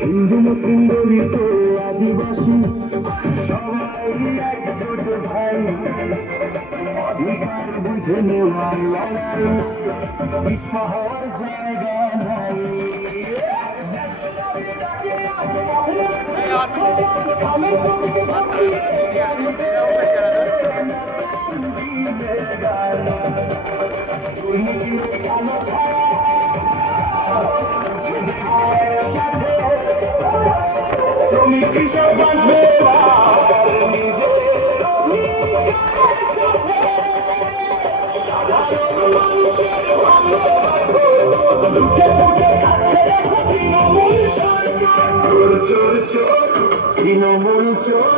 হিন্দু মুসলিম দলিত আদিবাসী সবাই একজোট ভাই, অধিকার বুঝে নেওয়ার লড়াই পিছা হওয়ার জায়গা নাই। তুমি কৃষক বানাবে তৃণমূল চোর